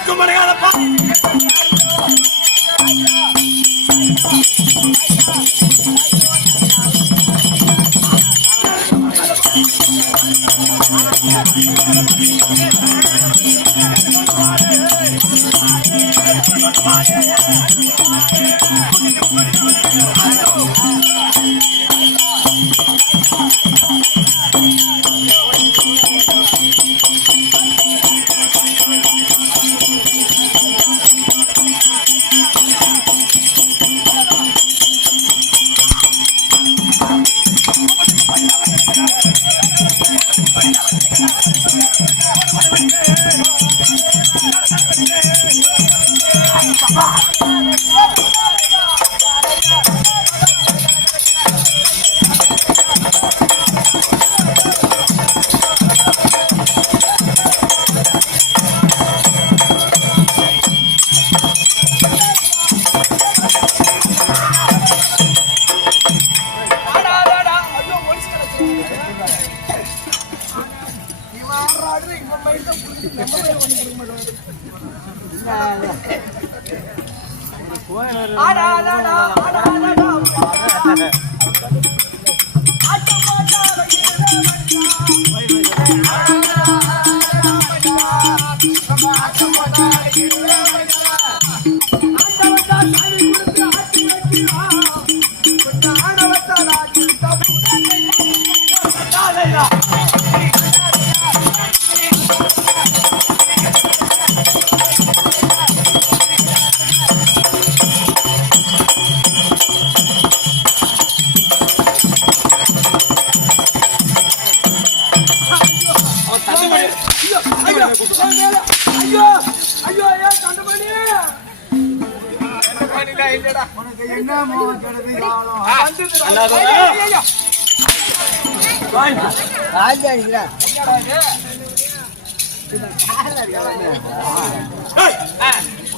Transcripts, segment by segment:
மறைக்கும் மறையாத ஆடா ஆடா ஆடா ஐயோ ஐயோ ஐயோ தண்டமணி உனக்கு என்னமோ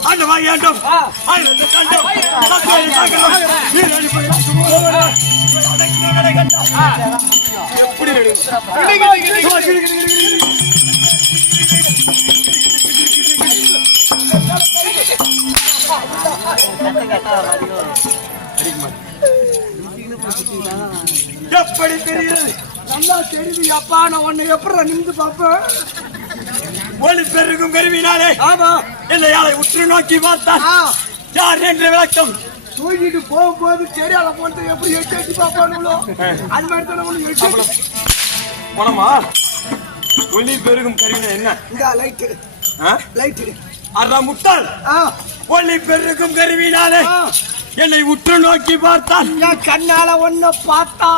ஆண்டவா ஏண்டும் ஆயிரத்து கண்டும் சத்தியை சாகரம் நீரடி எப்படி எப்படி தெரிகிறது நல்லா தெரியுது அப்பா. நான் உன்னை எப்படி நின்று பார்ப்பேன்? ஒளி பெருகும் கருவினாலே ஆமா. என்னை யாரை உற்று நோக்கி பார்த்தால் ஆ, யார் என்று விளக்கம்? தூக்கிட்டு போகும்போது செடியால போட்டு எப்படி எட்டி எட்டி பார்ப்பானுங்களோ? அது மாதிரி தானே உனக்கு பணமா ஒளி பெருகும் கருவினா என்ன? இந்த ஆ? லைட்டு அடா முட்டாள். ஒளி பெருகும் கருவினாலே. என்னை உற்று நோக்கி பார்த்தால் நான் கண்ணால ஒன்ன பார்த்தா.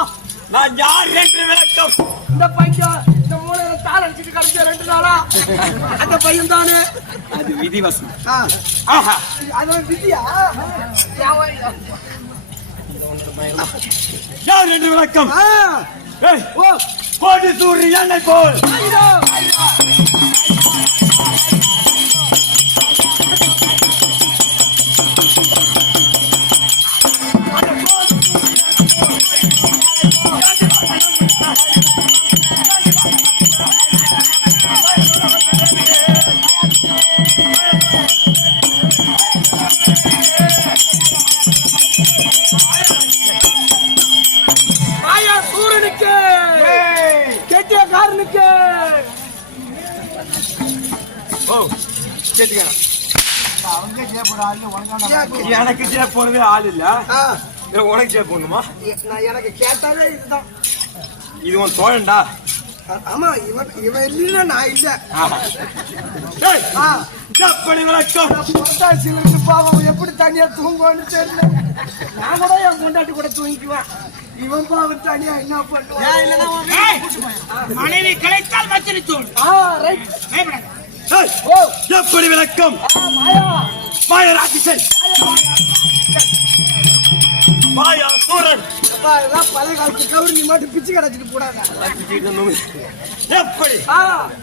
நான் யார் என்று விளக்கம். இந்த பையன் இந்த மூலையில தாள் அடிச்சுட்டு கிடந்த ரெண்டு நாளா? அந்த பையன் தானே? அது விதிவசம் ஆஹா. அதெல்லாம் விதியா? யார் என்று விளக்கம்? கோடி சூரிய என்னை போல். ஓ கேட்டுக்கணும் எனக்கு ஜே போனதே ஆள் இல்ல. உனக்கு ஜே போடணுமா? நான் எனக்கு கேட்டாலே இதுதான். இது உன் தோழன்டா. ஆமா இவன் இவன் இல்லைன்னா நான் இல்ல. விளக்கம் பொண்டாட்டி இருந்து பாவம் எப்படி தனியா தூங்குவான்னு தெரியல. நான் கூட என் பொண்டாட்டி கூட தூங்கிக்குவேன். இவன் பாவம் தனியா என்ன பண்ணுவான்? மனைவி கிடைத்தால் மச்சனி ஆ ரைட். எப்படி விளக்கம். மாயா. மாயராட்சசன் மாயா சூரன். பழைய காலத்து கவுரி நீ மட்டும் பிச்சு கிடச்சிட்டு போடாத. எப்படி?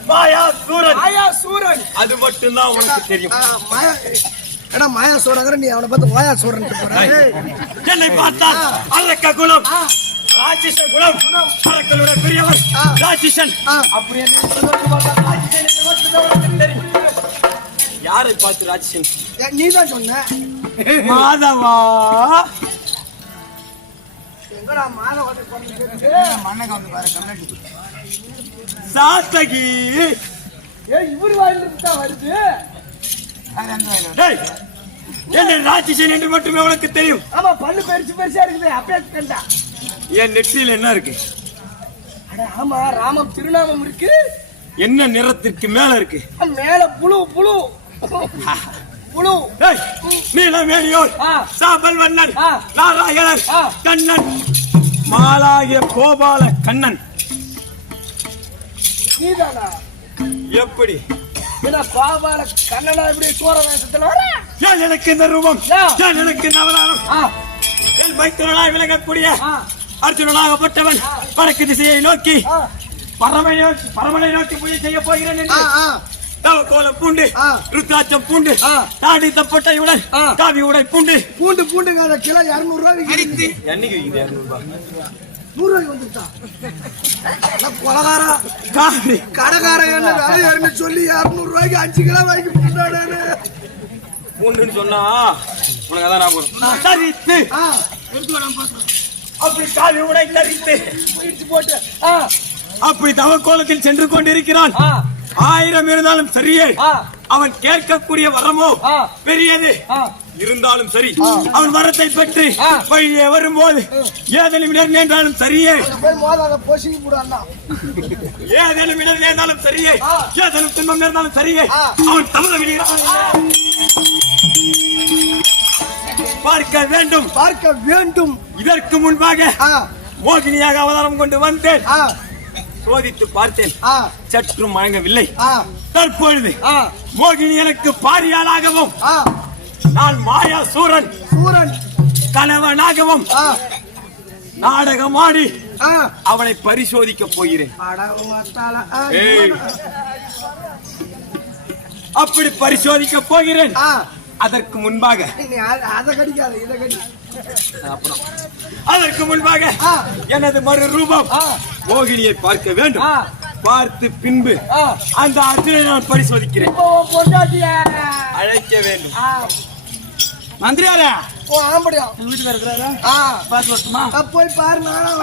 மாயா சூரன். மாயா சூரன். அது மட்டும்தான் உனக்கு தெரியும். மாயா சூரங்கிற நீ அவனை பார்த்து மாயா சூரன் என்னை பார்த்தால் அரக்க குலம் ராட்சச குலம் அரக்கனுடைய பெரியவர். ராட்சசன். ஆ. யார் பார்த்து ராட்சசன்? நீ தான் சொன்ன. மாதவா? சாத்தகி இவரு வாயிலிருந்து வருது. என்ன ராட்சசன் என்று மட்டுமே உனக்கு தெரியும். ஆமா பல்லு பெருசு பெருசா இருக்குது. அப்பே கண்டா என் நெற்றியில் என்ன இருக்கு? அட ஆமா ராமம் திருநாமம் இருக்கு. என்ன நிறத்திற்கு மேல இருக்கு? மேல புழு புழு. புழு. நீலமேனியோர். சாம்பல் வண்ணன். நாராயணன். கண்ணன் மாலாகிய கோபால கண்ணன். எப்படி? பாபால கண்ணனா இப்படி சூர வேஷத்துல வர? ஏன் எனக்கு இந்த ரூபம். ஏன் எனக்கு இந்த அவதாரம்? என் மைத்துனனாய் விளங்கக்கூடிய. அர்ஜுனனாகப்பட்டவன் வடக்கு திசையை நோக்கி பரமனை நோக்கி பரமனை நோக்கி முயற்சி செய்ய போகிறேன் ஆ என்று. ஆ நவகோலம் பூண்டு ஆ. ருத்ராட்சம் பூண்டு ஆ. தாடி தப்பட்டையுடன் ஆ. காவி உடை பூண்டு. பூண்டு பூண்டுங்க அந்த கிலோ இருநூறு ரூபாய். என்னைக்கு நூறு ரூபாய்க்கு வந்துருச்சா கொலகாரா? காவி. கடைக்காரன் என்ன விலை ஏறுன்னு சொல்லி இருநூறு ரூபாய்க்கு அஞ்சு கிலோ வாங்கி போட்டானு பூண்டுன்னு சொன்னா உனக்கு அதான் ஞாபகம் தரித்து. ஆ. அப்படி காவி உடை தரித்து. முயற்சி போட்டு ஆ. அப்படி தவக்கோலத்தில் சென்று கொண்டிருக்கிறான். ஆயிரம் இருந்தாலும் சரியே. அவன் கேட்கக்கூடிய வரமோ. பெரியது. இருந்தாலும் சரி. அவன் வரத்தை பெற்று. வழியே வரும்போது ஏதேனும் இடர் நேர்ந்தாலும் சரியே ஏதேனும் இடர் நேர்ந்தாலும் சரியே. ஏதேனும் துன்பம் நேர்ந்தாலும் சரியே. அவன் தமத விடுகிறான் பார்க்க வேண்டும். பார்க்க வேண்டும். இதற்கு முன்பாக மோகினியாக அவதாரம் கொண்டு வந்தேன். சோதித்து பார்த்தேன். சற்றும் வழங்கவில்லை ஆ. தற்பொழுது மோகினி எனக்கு பாரியாளாகவும் நான் மாயா சூரன் சூரன். கணவனாகவும் நாடகமாடி அவனை பரிசோதிக்க போகிறேன். அப்படி பரிசோதிக்க போகிறேன். அதற்கு முன்பாக அதற்கு முன்பாக. எனது மறு ரூபம். மோகினியை பார்க்க வேண்டும். பார்த்து பின்பு. அந்த அர்ஜுனை நான் பரிசோதிக்கிறேன். அழைக்க வேண்டும். மந்திரியாரா. ஓ ஆம்படியா. வீட்டுக்கு இருக்கிறாரா? பார்த்து வரட்டுமா போய் பாரு நானும்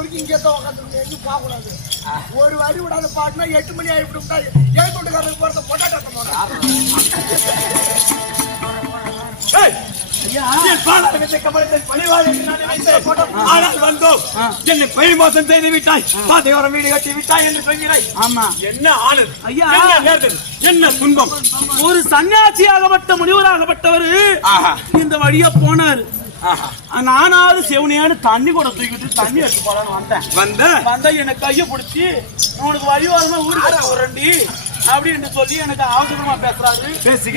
வரைக்கும் இங்கே தான் உட்காந்துருக்கணும் எங்கேயும் போகக்கூடாது. ஒரு வரி விடாத பாட்டுனா எட்டு மணி பொட்டாட்டம் பணிவாள் என்று நான் நினைத்தேன். ஆனால் வந்தோம். என்னை பழி மோசம் செய்து விட்டாய். பாதையோரம் வீடு கட்டி விட்டாய் என்று சொல்கிறாய். ஆமா. என்ன ஆனது? ஐயா. என்ன துன்பம்? ஒரு சன்னியாசியாகப்பட்ட முனிவராகப்பட்டவர். இந்த வழியா போனாரு. நானாவது செவனியான்னு தண்ணி கூட தூக்கிட்டு தண்ணி எடுத்து போலான்னு வந்தேன். வந்த? வந்தா என்ன கைய பிடிச்சி உனக்கு வழி வரமா ஊருக்கு உரண்டி அப்படின்னு சொல்லி எனக்கு அவசரமா பேசுறாரு.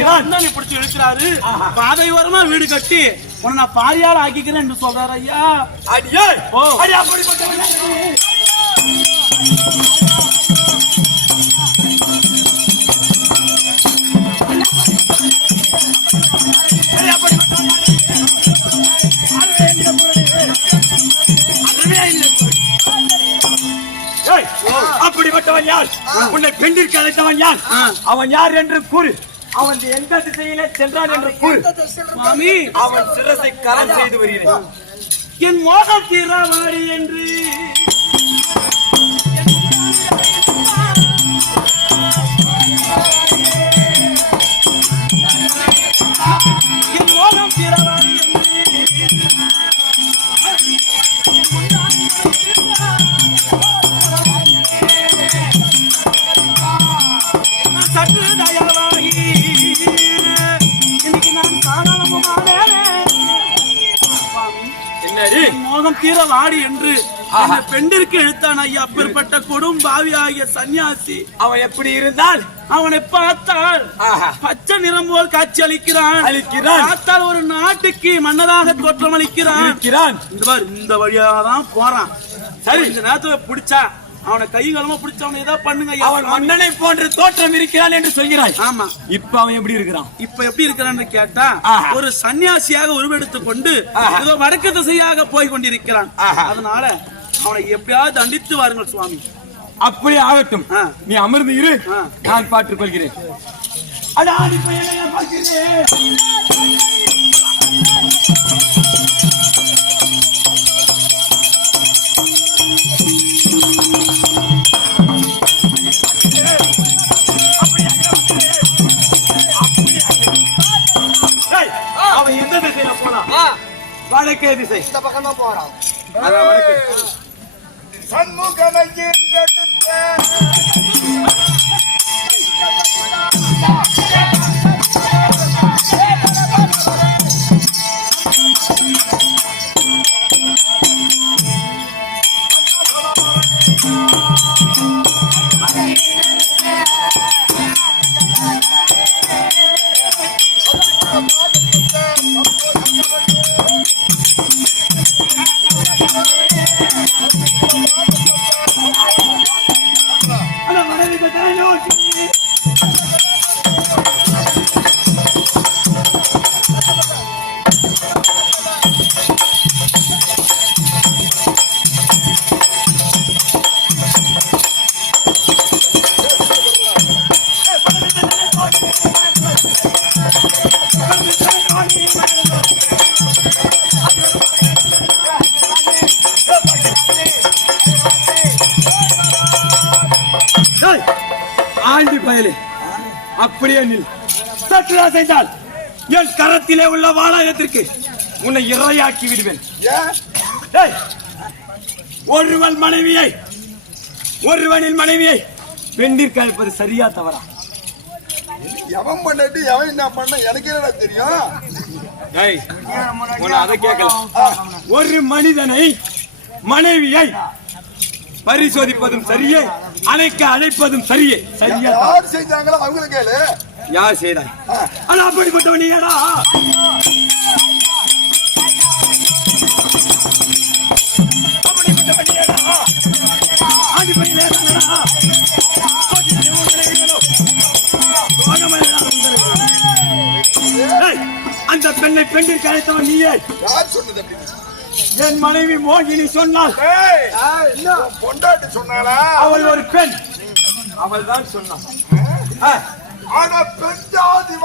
வந்தா நீ பிடிச்சி இழுக்கிறாரு. பாதை ஓரமா வீடு கட்டி உன்னை நான் பாரியால் ஆக்கிக்கிறேன் என்று சொல்றாரு ஐயா. அடியே! ஓ. அடி அப்படிப்பட்டவனே. அப்படிப்பட்டவன் யார்? உன்னை பெண்டிற்கு அழைத்தவன் யார்? அவன் யார் என்று கூறு. அவன் எந்த திசையிலே சென்றான் என்று கூறு. அவன் சிரசை கரம் செய்து வருகிறேன். என் மோக தீராவாடி என்று மோகம் தீர வாடி என்று அந்த பெண்டிற்கு இழுத்தான் ஐயா. அப்பேற்பட்ட கொடும் பாவி ஆகிய சன்னியாசி அவன் எப்படி இருந்தால்? அவனை பார்த்தால். பச்சை நிறம் போல் காட்சி அளிக்கிறான். அளிக்கிறான். பார்த்தால் ஒரு நாட்டுக்கு மன்னராக தோற்றம் அளிக்கிறான் இந்த வழியாக தான் போறான். சரி. இந்த நேரத்துல பிடிச்சா அவனை கை காலமா பிடிச்ச அவனை ஏதாவது பண்ணுங்க. அவன் மன்னனை போன்ற தோற்றம் இருக்கிறான் என்று சொல்கிறாய் ஆமா இப்ப அவன் எப்படி இருக்கிறான் இப்ப எப்படி இருக்கிறான்னு கேட்டா. ஒரு சன்னியாசியாக உருவெடுத்துக் கொண்டு. ஏதோ வடக்கு திசையாக போய் கொண்டிருக்கிறான். அதனால அவனை எப்படியாவது தண்டித்து வாருங்கள் சுவாமி அப்படி ஆகட்டும். நீ அமர்ந்து இரு. நான் பார்த்துக் கொள்கிறேன் அட நான் பார்க்கிறேன் வடக்கே திசை. இந்த பக்கம் தான் வடக்கு. சண்முகனை அப்படியே நில். சற்று அசைந்தால் என் கரத்திலே உள்ள வாளாயத்திற்கு உன்னை இரையாக்கி விடுவேன். ஒருவன் மனைவியை ஒருவனின் மனைவியை பெண்டிற்கு அழைப்பது சரியா தவறா? எவன் பண்ணிட்டு எவன் என்ன பண்ண எனக்கு என்னடா தெரியும்? அதை கேட்கல. ஒரு மனிதனை மனைவியை பரிசோதிப்பதும் சரியே அழைக்க அழைப்பதும் சரியே. சரியா? யார் செஞ்சாங்களோ அவங்கள கேளு. யார் செய்தாய் ஆனா அப்படிப்பட்டவன் நீடா அந்த பெண்ணை பெண்ணிற்கு அழைத்தவன் நீயே. யார் சொன்னது அப்படி? என் மனைவி மோகினி உன் பொண்டாட்டி சொன்னாளா? அவள் ஒரு பெண். அவள் தான் சொன்னாள் ஆனா பெண் ஜாதி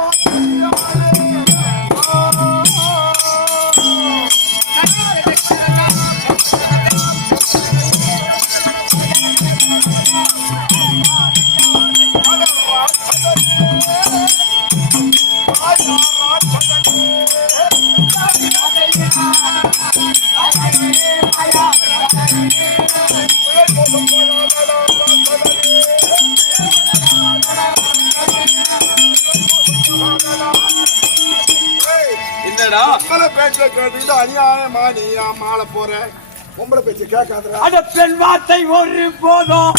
கேட்டுக்கிட்டு அநியாயமா நீ ஏன் மாலை போற? பொம்பளை பேச்சு கேட்காத அந்த பெண் வார்த்தை ஒரு போதும்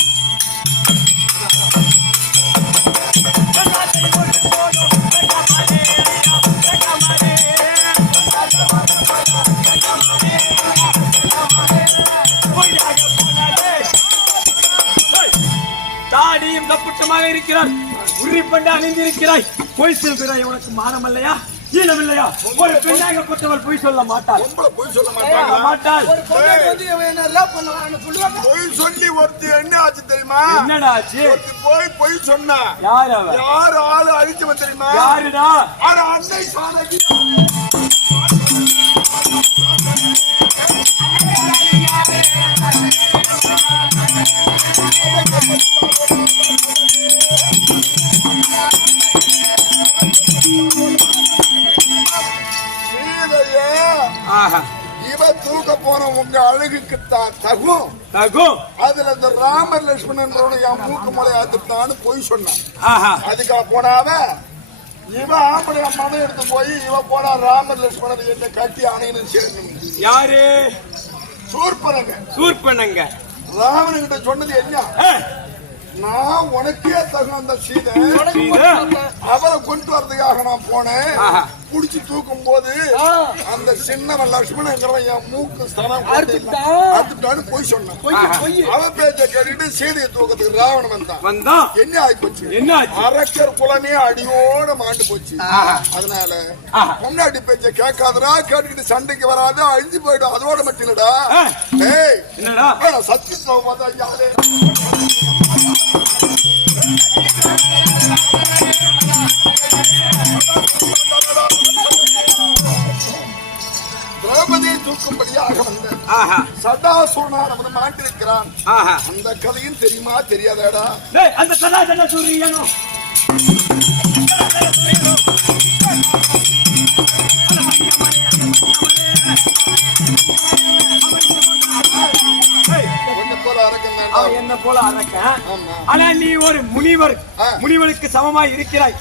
தாடியும் தப்புட்டமாக இருக்கிறார் உரிப்பண்டு அணிந்திருக்கிறாய் போய் செல்கிறாய் உனக்கு மானம் ஈனம் இல்லையா ஒரு பெண்ணாகப்பட்டவள் பொய் சொல்ல மாட்டாள் பொய் சொல்ல மாட்டாள் சொல்லுவாங்க. பொய் சொல்லி ஒருத்தி என்ன ஆச்சு தெரியுமா? என்னடா ஆச்சு? ஒருத்தி போய் பொய் சொன்னா. யார் அவ? யார் ஆளு அழிச்சவன் தெரியுமா? யாருடா? ஆனா அன்னை சாணகி உங்க அழகுக்கு தான் தகும். தகும். அதுல இந்த ராமர் லட்சுமணன்றவனை என் மூக்கு முறை ஆத்துட்டான்னு பொய் சொன்னான். அதுக்காக போனாவ? இவன் ஆம்பளை மனம் எடுத்து போய் இவன் போனா ராமர் லட்சுமணன் என்ன கட்டி அணைன்னு சேர்க்கணும் யாரு? சூர்பனங்க. சூர்பனங்க. ராவணகிட்ட சொன்னது என்ன? நான் உனக்கே தகுந்த சீதை. அவரை கொண்டு வரதுக்காக நான் போனேன். புடிச்சு தூக்கும் போது அந்த சின்னவன் லட்சுமணங்கிறவன் என் மூக்கு ஸ்தனம் அறுத்துட்டான். அறுத்துட்டான்னு போய் சொன்னான். அவன் பேச்ச கேட்டுட்டு சீதையை தூக்கத்துக்கு ராவணன் வந்தான். வந்தான். என்ன ஆயிப்போச்சு? என்ன ஆச்சு? அரக்கர் குலமே அடியோட மாண்டு போச்சு. அதனால. பொண்டாட்டி பேச்ச கேட்காதடா கேட்டுக்கிட்டு சண்டைக்கு வராது அழிஞ்சு போயிடும் அதோட மட்டும் இல்லடா. ஏய் என்னடா? சத்தியத்துவம் பார்த்தா யாரே? திரௌபதியை தூக்கும்படியாக வந்த அவன் மாட்டிருக்கிறான். ஆஹா. அந்த கதையும் தெரியுமா? தெரியாதடா. டேய் அந்த சதா சதா சூரியனும் கொஞ்சம் போல அரக்கன் அவன் என்ன போல அரக்கன் ஆமா. ஆனா நீ ஒரு முனிவர். முனிவருக்கு சமமாய் இருக்கிறாய்.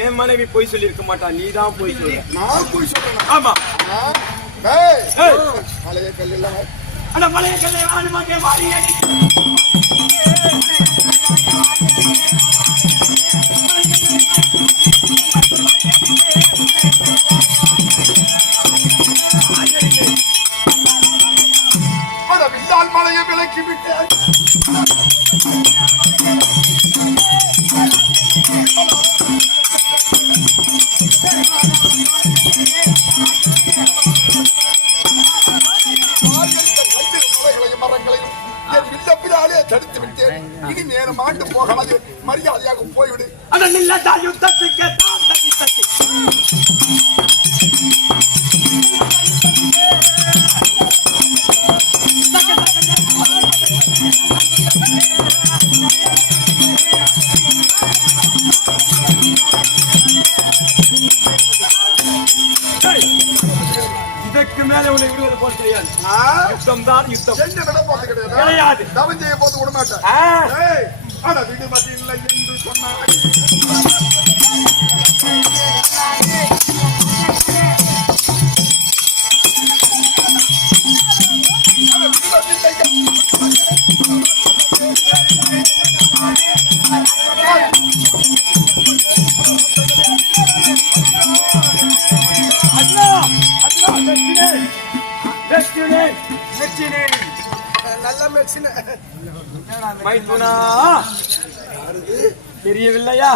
என் மனைவி போய் சொல்லி இருக்க மாட்டா. நீ தான் போய் நான் போய் சொல்றேன்? ஆமா. பழைய கல்லில் அந்த மலைய கல்லை ஆணுமாங்க வாரி அடி அட வில்லால் மலையை விலக்கி விட்டேன் யுத்தம் தான் யுத்தம் என்ன விட போறது கிடையாது கிடையாது. தவம் செய்ய போது விட மாட்டேன் விடுமதி இல்லை என்று வெற்றினே. நல்ல மெடிசின் மைத்துனா. தெரியவில்லையா?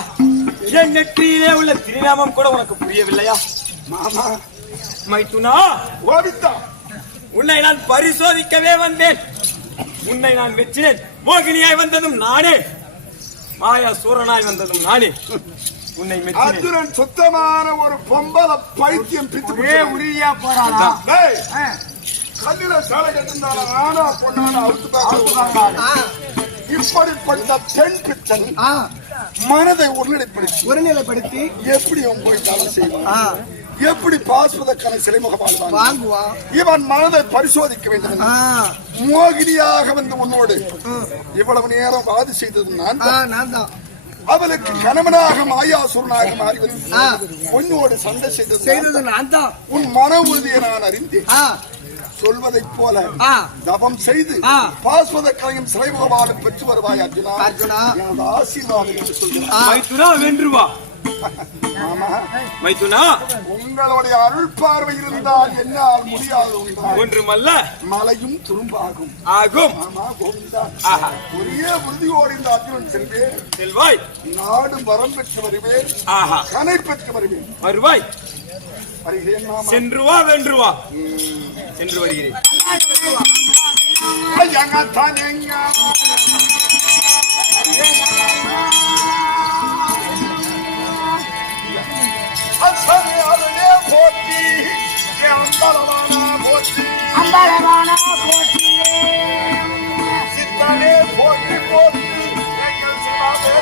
என் நெற்றியிலே உள்ள திருநாமம் கூட உனக்கு புரியவில்லையா? மாமா. மைத்துனா. கோவித்தா உன்னை நான் பரிசோதிக்கவே வந்தேன். உன்னை நான் வெற்றினேன் மோகினியாய் வந்ததும் நானே. மாயா சூரனாய் வந்ததும் நானே. உன்னை அர்ஜுனன் சுத்தமான ஒரு பொம்பளை பைத்தியம் பித்து உறுதியா போறானா கல்லில சாலை கட்டிருந்தால ஆனா பொண்ணான அவுத்து பார்க்க இப்படிப்பட்ட பெண் பித்தன் மனதை ஒருநிலைப்படுத்தி ஒருநிலைப்படுத்தி எப்படி அவன் போய் தவறு செய்வான் எப்படி பாஸ்வதக்கான சிலைமுக வாழ்வான்? வாங்குவா இவன் மனதை பரிசோதிக்க வேண்டும். மோகினியாக வந்து உன்னோடு. இவ்வளவு நேரம் வாதி செய்தது நான் தான். நான் தான். அவளுக்கு கணவனாக மாயாசுரனாக மாறி வந்து. உன்னோடு சண்டை செய்தது செய்தது. நான் தான். உன் மன உறுதியை நான் அறிந்தேன். சொல்வதைப் போல தபம் செய்து. பாஸ்வத கலையும் சிலைமுகவாலும் பெற்று வருவாய் அர்ஜுனா அர்ஜுனா. எனது ஆசீர்வாதம் என்று. மைத்துனா வென்று வா மைத்துனா உங்களுடைய அருள் பார்வை இருந்தால் என்னால் முடியாது. ஒன்றுமல்ல. மலையும் துரும்பாகும். ஆகும். ஒரே உறுதியோடு இந்த அர்ஜுனன் செல்வேன். செல்வாய். நாடும் வரம் பெற்று வருவேன். ஆஹா. கனை பெற்று வருவேன். வருவாய். சென்று வா வென்று வா. சென்று வருகிறேன். ஐயங்க தானேங்க. அத்தனை அருளே போற்றி அம்பலவானா போற்றி சித்தனே போற்றி போற்றி எங்கள் சிவாவே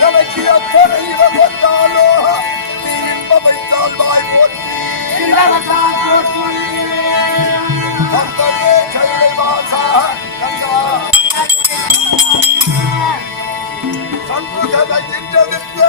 எனக்கு எத்தனை இடம் வந்தாலோ நீ இன்பம் வைத்தால் வாய் போற்றி கந்தனே கைலை வாசா கந்தா காலையில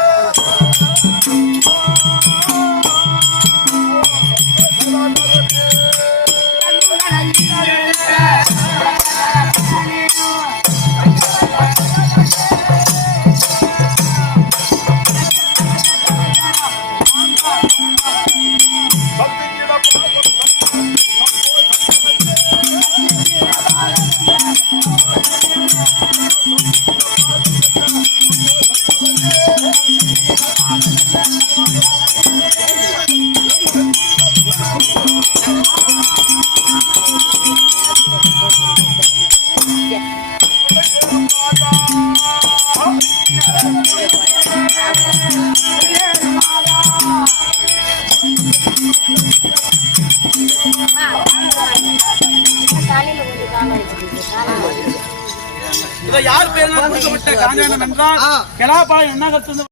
那个真的